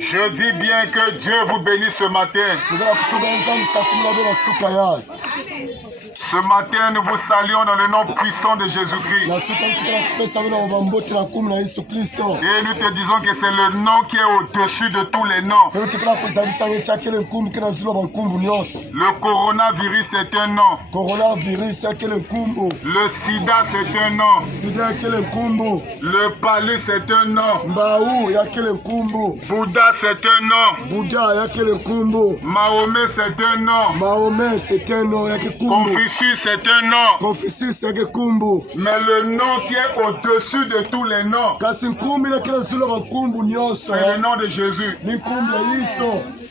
Je dis bien que Dieu vous bénisse ce matin. Ce matin, nous vous saluons dans le nom puissant de Jésus-Christ. Et nous te disons que c'est le nom qui est au-dessus de tous les noms. Le coronavirus est un nom. Le sida c'est un nom. Le palud c'est un nom. Bouddha c'est un nom. Mahomet c'est un nom. Confucius c'est un nom. Mais le nom qui est au-dessus de tous les noms, c'est le nom de Jésus.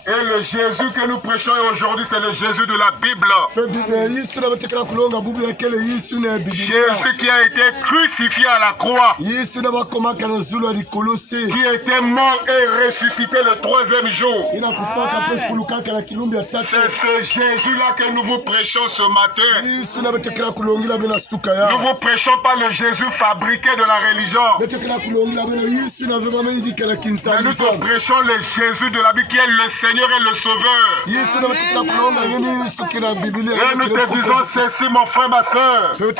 Et le Jésus que nous prêchons aujourd'hui, c'est le Jésus de la Bible. Jésus qui a été crucifié à la croix, qui était mort et ressuscité le troisième jour. C'est ce Jésus-là que nous vous prêchons ce matin. Nous vous prêchons pas le Jésus fabriqué de la religion. Mais nous te prêchons le Jésus de la Bible qui est le Seigneur et le Sauveur. Et nous te disons ceci, mon frère, ma soeur. Le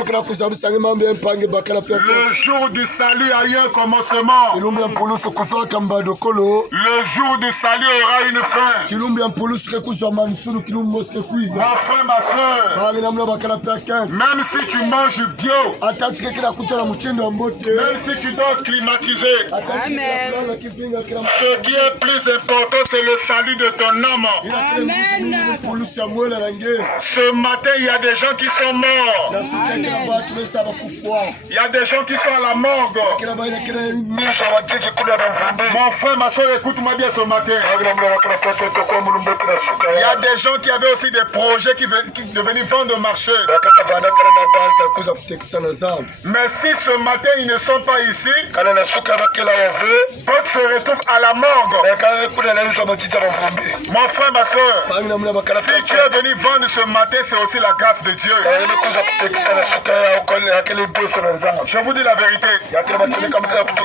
jour du salut a eu un commencement. Le jour du salut aura une fin. Mon frère, ma soeur, même si tu manges bio, même si tu dois climatiser, ce qui est plus important, c'est le salut de ton âme. Amen. Ce matin, il y a des gens qui sont morts. Il y a des gens qui sont à la morgue. Mon frère, ma soeur, écoute-moi bien ce matin. Il y a des gens qui avaient aussi des projets qui devenaient vendre au marché. Mais si ce matin ils ne sont pas ici, d'autres se retrouvent à la morgue. Mon frère, ma soeur, si tu es venu vendre ce matin, c'est aussi la grâce de Dieu. Je vous dis la vérité. Il y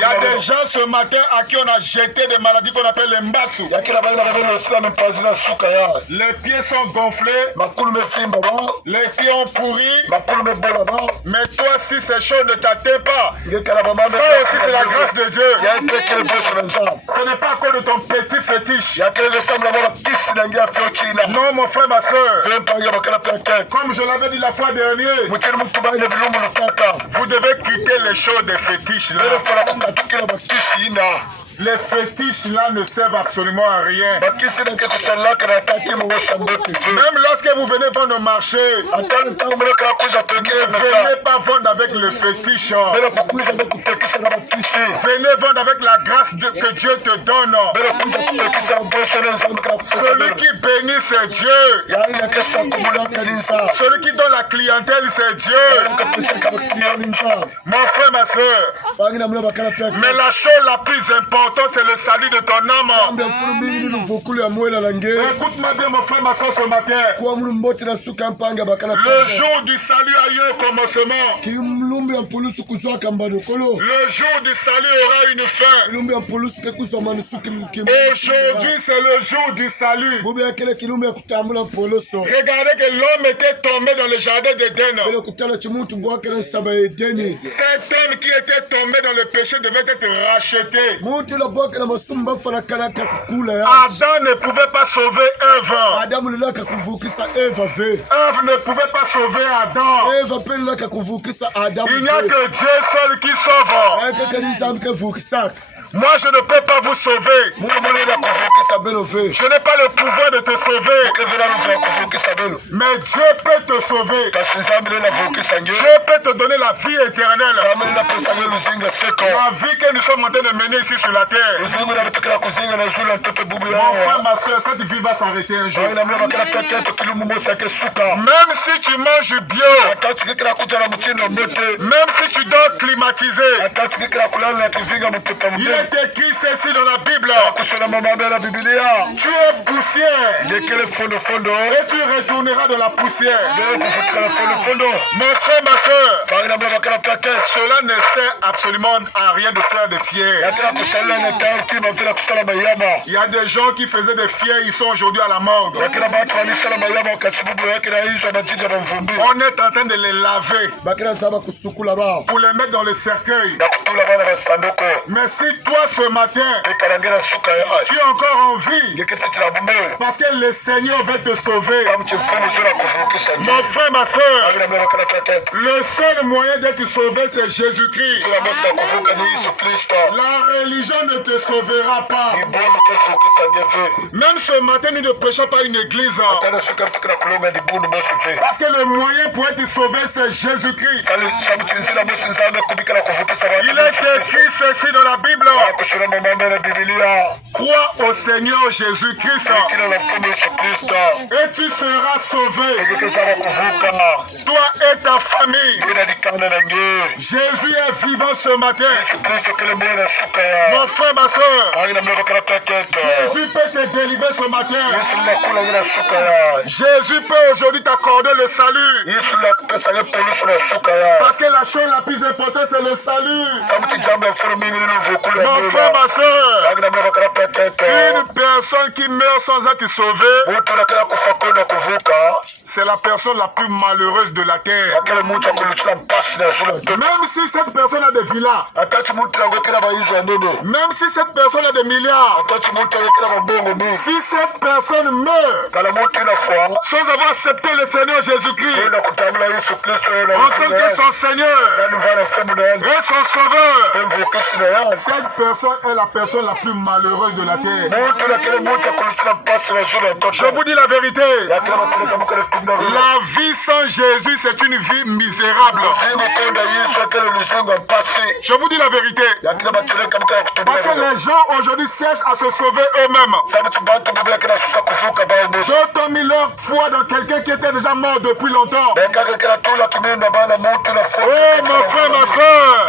a des gens ce matin à qui on a jeté des maladies qu'on appelle les mbassou. Les pieds sont gonflés, les pieds ont pourri. Mais toi, si ces choses ne t'atteignent pas, ça aussi c'est la grâce de Dieu. Ce n'est pas à cause de ton petit fétiche. Non, mon frère, ma soeur. Comme je l'avais dit la fois dernière, vous devez quitter les choses des fétiches là. Les fétiches là ne servent absolument à rien. Même lorsque vous venez vendre au marché, ne venez pas vendre avec le fétiche. Venez vendre avec la grâce que Dieu te donne. Celui qui bénit, c'est Dieu. Celui qui donne la clientèle, c'est Dieu. Mon frère, ma soeur. Mais la chose la plus importante, c'est le salut de ton âme. Écoute-moi bien, mon frère, ma soeur, ce matin. Le jour du salut a eu un commencement. Le jour du salut aura une fin. Aujourd'hui, c'est le jour du salut. Regardez que l'homme était tombé dans le jardin d'Éden. Cet homme qui était tombé dans le péché devait être racheté. Adam ne pouvait pas sauver Ève. Ève ne pouvait pas sauver Adam. Il n'y a que Dieu seul qui sauve. Moi, je ne peux pas vous sauver. Je n'ai pas le pouvoir de te sauver. Mais Dieu peut te sauver. Dieu peut te donner la vie éternelle. La vie que nous sommes en train de mener ici sur la terre. Mon frère, ma soeur, cette vie va s'arrêter un jour. Même si tu manges bio, même si tu dors climatisé, il est est écrit ceci dans la Bible. Tu es poussière. Et tu retourneras de la poussière. Mon frère, ma soeur, cela ne sert absolument à rien de faire des fiers. Il y a des gens qui faisaient des fiers, ils sont aujourd'hui à la morgue. On est en train de les laver pour les mettre dans le cercueil. Mais si toi ce matin tu es encore en vie, parce que le Seigneur veut te sauver, mon frère, ma soeur, le seul moyen d'être sauvé, c'est Jésus-Christ. La religion ne te sauvera pas. Même ce matin, nous ne prêchons pas une église. Parce que le moyen pour être sauvé, c'est Jésus-Christ. Il est écrit ceci dans la Bible. Crois au Seigneur Jésus-Christ et tu seras sauvé. Toi et ta famille. Jésus est vivant ce matin. Mon frère, ma soeur, Jésus peut te délivrer ce matin. Jésus peut aujourd'hui t'accorder le salut. Parce que la chose la plus importante, c'est le salut. Mon frère, ma soeur, une personne qui meurt sans être sauvée, c'est la personne la plus malheureuse de la terre. Même si cette personne a des villas, même si cette personne a des milliards, si cette personne meurt sans avoir accepté le Seigneur Jésus-Christ en tant que son Seigneur et son Sauveur, cette personne est la personne la plus malheureuse de la terre. Je vous dis la vérité. La vie sans Jésus, c'est une vie misérable. Je vous dis la vérité. Parce que les gens aujourd'hui cherchent à se sauver eux-mêmes. D'autres ont mis leur foi dans quelqu'un qui était déjà mort depuis longtemps. Oh mon frère, ma soeur,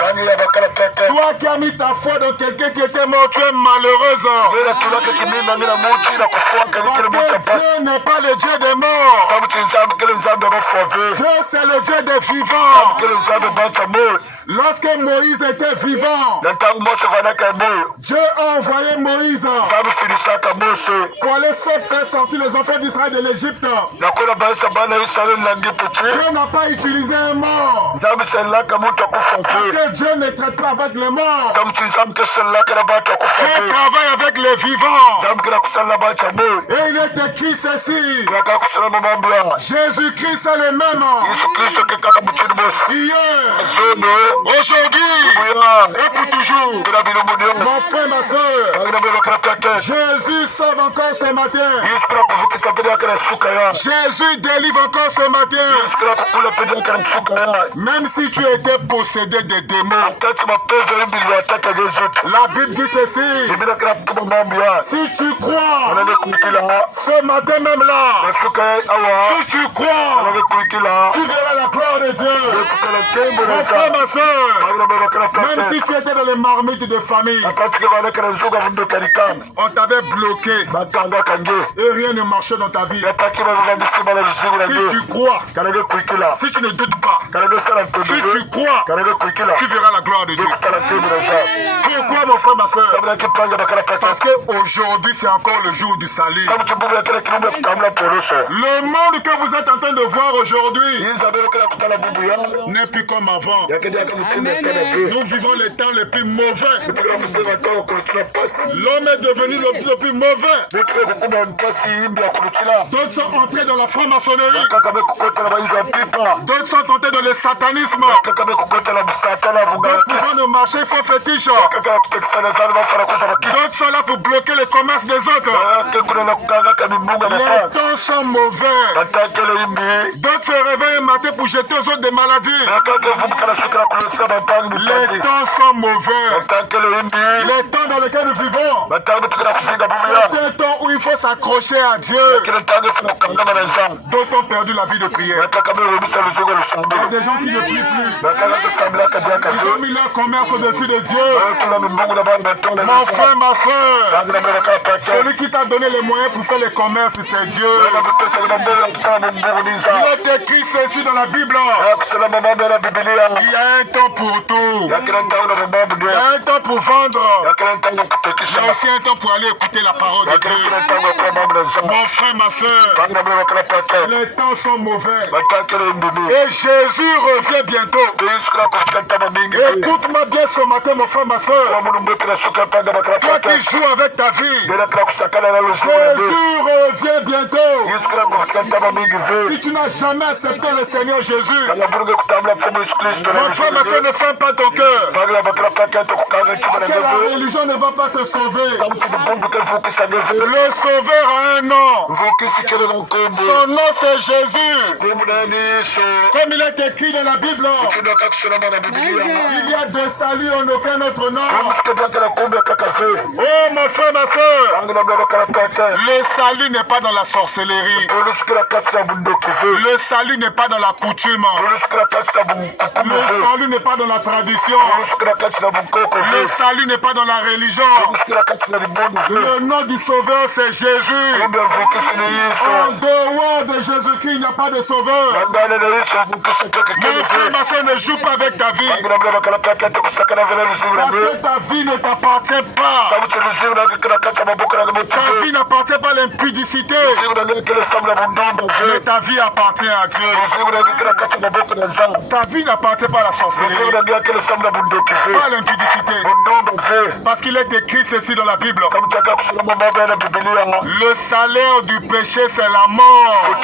toi qui as mis ta foi dans quelqu'un qui était mort, tu es malheureuse. Parce que Dieu n'est pas le Dieu des morts. Dieu, c'est le Dieu des vivants. Lorsque Moïse était vivant, Dieu a envoyé Moïse pour aller faire sortir les enfants d'Israël de l'Égypte. Dieu n'a pas utilisé un mort. Parce que Dieu ne traite pas avec les morts. Dieu travaille avec les vivants. Et il est écrit ceci. Jésus-Christ est le même. Hier, aujourd'hui et pour toujours. Mon frère, ma soeur, Jésus sauve encore ce matin. Jésus délivre encore ce matin. Même si tu étais possédé de démons, la Bible dit ceci. Si tu crois, ce matin même là, si tu crois, tu verras la gloire de Dieu. Mon frère, ma soeur, même si tu étais dans les marmites de famille, on t'avait bloqué et rien ne marchait dans ta vie. Si tu crois, si tu ne doutes pas, si tu crois, tu verras la gloire de Dieu. Pourquoi, mon frère, ma soeur? Parce qu'aujourd'hui, c'est encore le jour du salut. Le monde que vous êtes en train de voir aujourd'hui n'est plus comme avant. Nous vivons les temps les plus mauvais. L'homme est devenu le plus mauvais. D'autres sont entrés dans la franc-maçonnerie. D'autres sont entrés dans le satanisme. D'autres vont de marché faux fétiche. D'autres sont là pour bloquer le commerce des autres. Les temps sont mauvais. D'autres se réveillent un matin pour jeter aux autres des maladies. Les temps sont mauvais. Les temps dans lesquels nous vivons, c'est un temps où il faut s'accrocher à Dieu. D'autres ont perdu la vie de prière. Il y a des gens qui ne prient plus. Ils ont mis leur commerce au-dessus de Dieu. Mon frère, ma soeur, celui qui t'a donné les moyens pour faire le commerce, c'est Dieu. Il est écrit ceci dans la Bible. Il y a un temps pour tout. Il y a un temps pour vendre. Il y a aussi un temps pour aller écouter la parole de Dieu. Mon frère, ma soeur, les temps sont mauvais. Et Jésus revient bientôt. Écoute-moi bien ce matin, mon frère, ma soeur. Toi qui joues avec ta vie, Jésus revient bientôt. Si tu n'as jamais accepté le Seigneur Jésus, mon frère, ma soeur, ne ferme pas ton cœur. Parce que la religion ne va pas te sauver. Le Sauveur a un nom. Son nom, c'est Jésus. Comme il est écrit dans la Bible, il y a des saluts en aucun autre nom. Oh, mon frère, ma soeur, le salut n'est pas dans la sorcellerie. Le salut n'est pas dans la coutume. Le salut n'est pas dans la tradition. Le salut n'est pas dans la religion. Le nom du Sauveur, c'est Jésus. En dehors de Jésus-Christ, il n'y a pas de Sauveur. Mon frère, ma soeur, ne joue pas avec ta vie. Parce que ta vie ne t'appartient pas. Ta vie n'appartient pas à l'impudicité. Mais ta vie appartient à Dieu. Ta vie n'appartient pas à la sorcellerie. Pas à l'impudicité. Parce qu'il est écrit ceci dans la Bible. Le salaire du péché, c'est la mort.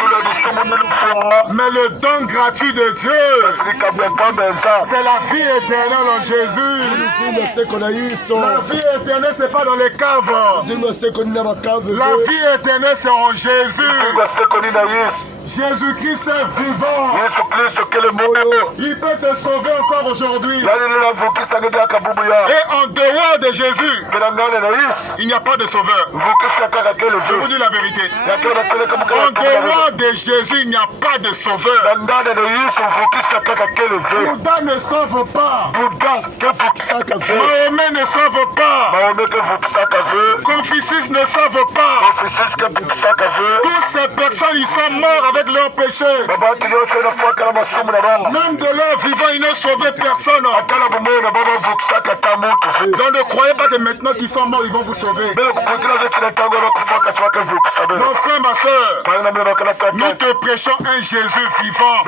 Mais le don gratuit de Dieu, c'est la vie éternelle en Jésus. La vie éternelle, c'est pas dans les caves. La vie éternelle, c'est en Jésus. Jésus-Christ est vivant. Il peut te sauver encore aujourd'hui. Et en dehors de Jésus, il n'y a pas de sauveur. Je vous dis la vérité. En dehors de Jésus, il n'y a pas de sauveur. Bouddha ne sauve pas. Mahomet ne sauve pas. Confucius ne sauve pas. Toutes ces personnes, ils sont morts avec leurs péchés. Même de leur vivant, ils n'ont sauvé personne. Donc ne croyez pas que maintenant qu'ils sont morts, ils vont vous sauver. Mon frère, ma soeur, nous te prêchons un Jésus vivant.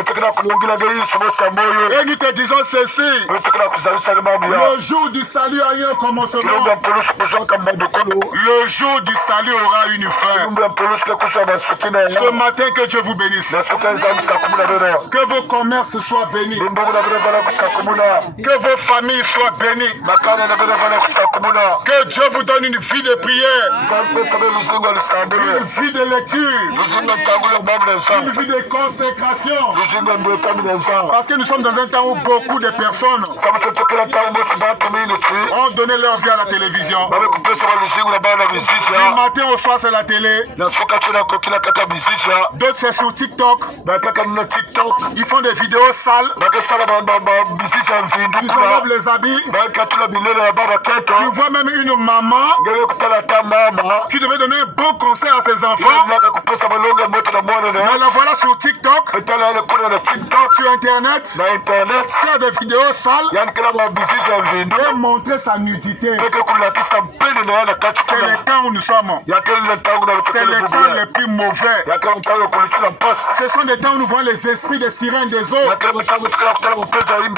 Et nous te disons ceci. Le jour du salut a eu un commencement. Le jour du salut aura une fin. Ce matin, que Dieu vous bénisse. Que vos commerces soient bénis. Que vos familles soient bénies. Que Dieu vous donne une vie de prière. Une vie de lecture. Une vie de consécration. Parce que nous sommes dans un temps où beaucoup de personnes ont donné leur vie à la télévision. Du matin au soir, c'est la télé. D'autres, c'est sur TikTok. Ils font des vidéos sales. Ils enlèvent les habits. Tu vois même une maman qui devait donner un bon conseil à ses enfants. Mais la voilà sur TikTok, sur Internet, faire des vidéos sales et montrer sa nudité. C'est les temps où nous sommes. C'est les temps les plus mauvais. Ce sont des temps où nous voyons les esprits des sirènes des eaux.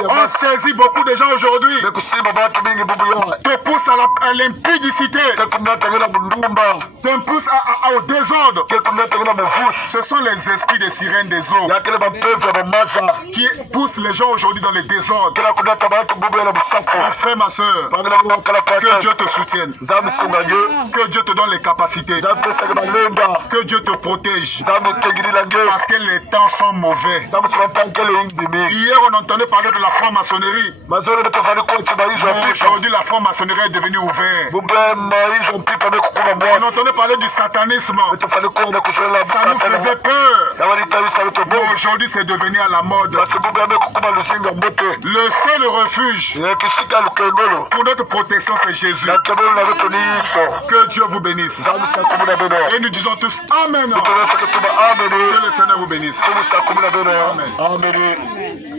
On saisit beaucoup de gens aujourd'hui. Te pousse à l'impudicité. Te pousse au désordre. Ce sont les esprits des sirènes des eaux qui poussent les gens aujourd'hui dans les désordres. Mon frère, ma soeur, que Dieu te soutienne. Que Dieu te donne les capacités. Que Dieu te protège. Parce que les temps sont mauvais. Hier, on entendait parler de la franc-maçonnerie. Aujourd'hui, la franc-maçonnerie est devenue ouverte. On entendait parler du satanisme. Ça nous faisait peur. Mais aujourd'hui, c'est devenu à la mode. Le seul refuge pour notre protection, c'est Jésus. Que Dieu vous bénisse. Et nous disons tous Amen. Que le Seigneur vous bénisse. Amen.